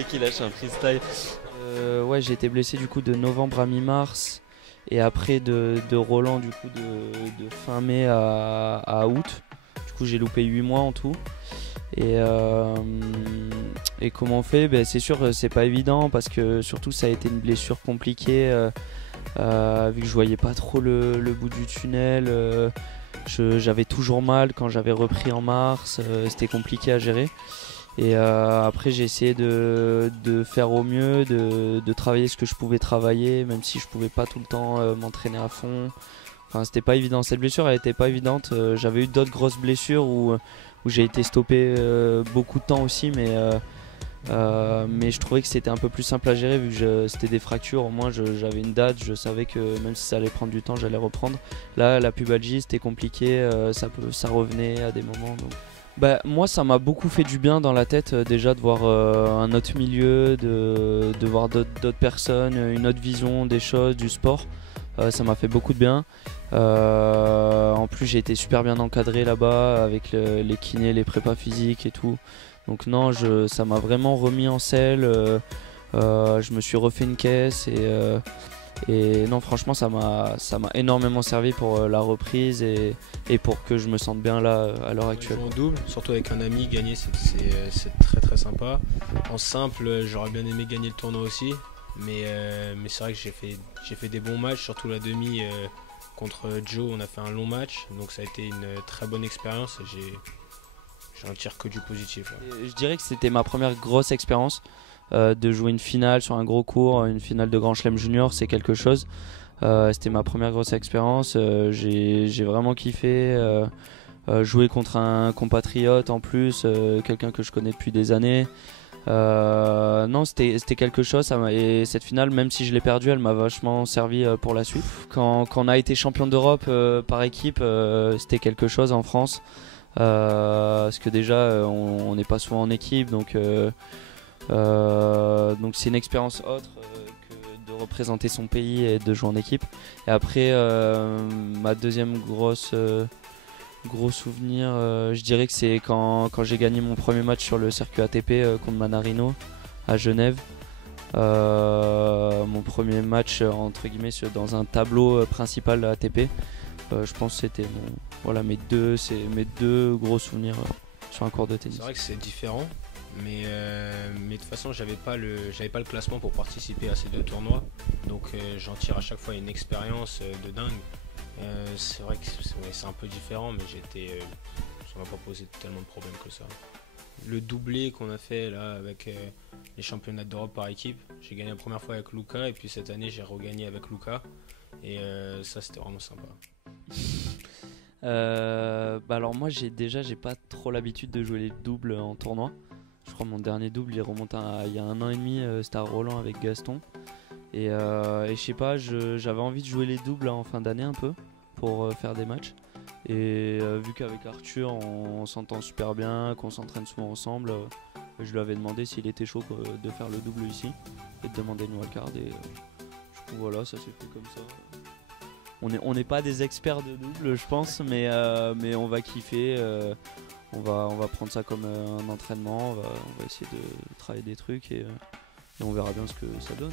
Et qui lâche un freestyle. Ouais, j'ai été blessé du coup de novembre à mi-mars. Et après de Roland du coup de fin mai à août. Du coup j'ai loupé 8 mois en tout. Et, euh, et comment on fait? C'est sûr c'est pas évident parce que surtout ça a été une blessure compliquée vu que je voyais pas trop le bout du tunnel. J'avais toujours mal quand j'avais repris en mars, c'était compliqué à gérer. Et après j'ai essayé de faire au mieux, de travailler ce que je pouvais travailler, même si je pouvais pas tout le temps m'entraîner à fond. Enfin, c'était pas évident. Cette blessure elle était pas évidente. J'avais eu d'autres grosses blessures où j'ai été stoppé beaucoup de temps aussi, mais je trouvais que c'était un peu plus simple à gérer vu que c'était des fractures. Au moins j'avais une date, je savais que même si ça allait prendre du temps, j'allais reprendre. Là, la pubalgie c'était compliqué, ça revenait à des moments. Donc. Moi ça m'a beaucoup fait du bien dans la tête déjà de voir un autre milieu, de voir d'autres personnes, une autre vision des choses, du sport. Ça m'a fait beaucoup de bien. En plus j'ai été super bien encadré là-bas avec les kinés, les prépas physiques et tout. Donc non, ça m'a vraiment remis en selle. Je me suis refait une caisse et non franchement ça m'a énormément servi pour la reprise et pour que je me sente bien là à l'heure actuelle. En double, surtout avec un ami, gagner c'est très très sympa. En simple, j'aurais bien aimé gagner le tournoi aussi, mais c'est vrai que j'ai fait des bons matchs, surtout la demi contre Joe, on a fait un long match, donc ça a été une très bonne expérience et j'en tire que du positif. Je dirais que c'était ma première grosse expérience. De jouer une finale sur un gros court, une finale de Grand Chelem Junior, c'est quelque chose. C'était ma première grosse expérience. J'ai vraiment kiffé. Jouer contre un compatriote en plus, quelqu'un que je connais depuis des années. Non, c'était quelque chose. Et cette finale, même si je l'ai perdue, elle m'a vachement servi pour la suite. Quand on a été champion d'Europe par équipe, c'était quelque chose en France. Parce que déjà, on n'est pas souvent en équipe, donc c'est une expérience autre que de représenter son pays et de jouer en équipe. Et après ma deuxième gros souvenir, je dirais que c'est quand j'ai gagné mon premier match sur le circuit ATP contre Manarino à Genève. Mon premier match entre guillemets dans un tableau principal ATP. Je pense que c'était mes deux gros souvenirs sur un court de tennis. C'est vrai que c'est différent. Mais de toute façon j'avais pas le classement pour participer à ces deux tournois, donc j'en tire à chaque fois une expérience de dingue. C'est vrai que c'est un peu différent, mais ça m'a pas posé tellement de problèmes que ça. Le doublé qu'on a fait là avec les championnats d'Europe par équipe, j'ai gagné la première fois avec Luca et puis cette année j'ai regagné avec Luca et ça c'était vraiment sympa. Alors moi j'ai pas trop l'habitude de jouer les doubles en tournoi. Je crois que mon dernier double il remonte il y a 1 an et demi, c'était à Roland avec Gaston. Et je sais pas, j'avais envie de jouer les doubles en fin d'année un peu pour faire des matchs. Et vu qu'avec Arthur on s'entend super bien, qu'on s'entraîne souvent ensemble, je lui avais demandé s'il était chaud de faire le double ici et de demander une wildcard. Et du coup voilà, ça s'est fait comme ça. On n'est pas des experts de double je pense, mais on va kiffer. On va prendre ça comme un entraînement, on va essayer de travailler des trucs et on verra bien ce que ça donne.